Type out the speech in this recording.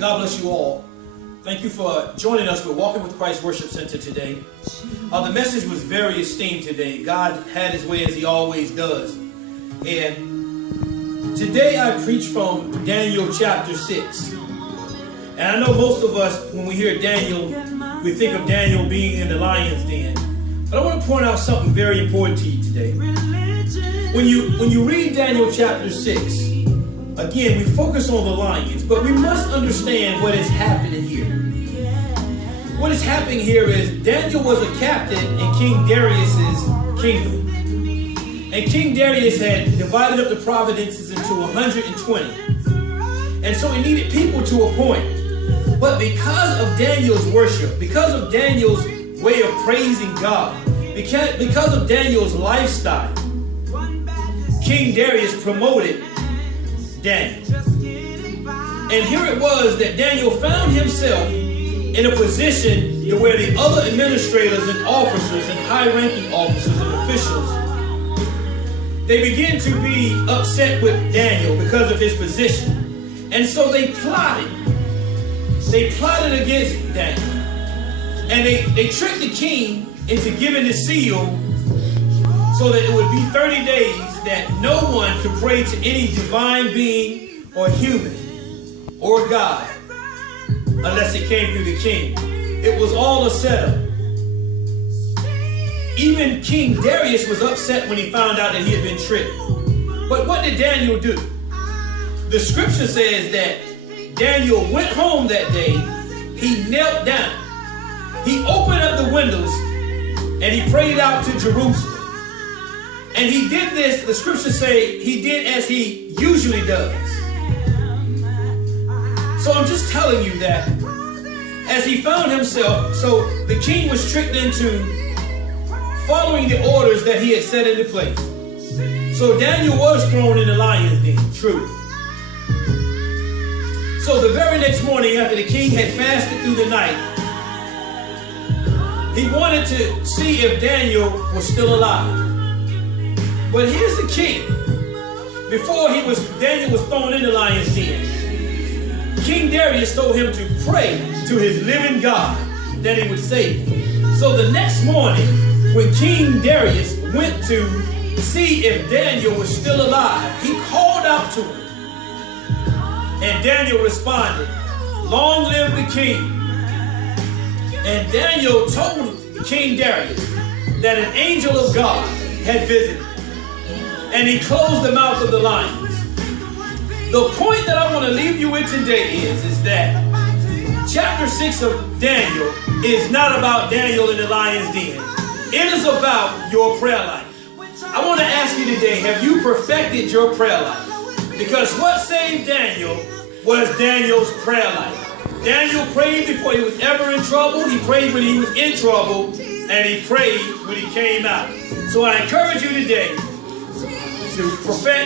God bless you all. Thank you for joining us for Walking with Christ Worship Center today. The message was very esteemed today. God had his way as he always does. And today I preach from Daniel chapter 6. And I know most of us, when we hear Daniel, we think of Daniel being in the lion's den. But I want to point out something very important to you today. When you read Daniel chapter 6, again, we focus on the lions, but we must understand what is happening here. What is happening here is Daniel was a captain in King Darius's kingdom. And King Darius had divided up the provinces into 120. And so he needed people to appoint. But because of Daniel's worship, because of Daniel's way of praising God, because of Daniel's lifestyle, King Darius promoted Daniel. And here it was that Daniel found himself in a position where the other administrators and officers and high-ranking officers and officials, they began to be upset with Daniel because of his position. And so they plotted. They plotted against Daniel. And they tricked the king into giving the seal so that it would be 30 days that no one could pray to any divine being or human or God unless it came through the king. It was all a setup. Even King Darius was upset when he found out that he had been tricked. But what did Daniel do? The scripture says that Daniel went home that day. He knelt down. He opened up the windows and he prayed out to Jerusalem. And he did this, the scriptures say, he did as he usually does. So I'm just telling you that as he found himself, so the king was tricked into following the orders that he had set into place. So Daniel was thrown in the lion's den, true. So the very next morning after the king had fasted through the night, he wanted to see if Daniel was still alive. But here's the king. Before Daniel was thrown in the lion's den, King Darius told him to pray to his living God that he would save him. So the next morning, when King Darius went to see if Daniel was still alive, he called out to him. And Daniel responded, "Long live the king." And Daniel told King Darius that an angel of God had visited him. And he closed the mouth of the lions. The point that I want to leave you with today is that chapter 6 of Daniel is not about Daniel in the lion's den. It is about your prayer life. I want to ask you today, have you perfected your prayer life? Because what saved Daniel was Daniel's prayer life. Daniel prayed before he was ever in trouble. He prayed when he was in trouble. And he prayed when he came out. So I encourage you today to perfect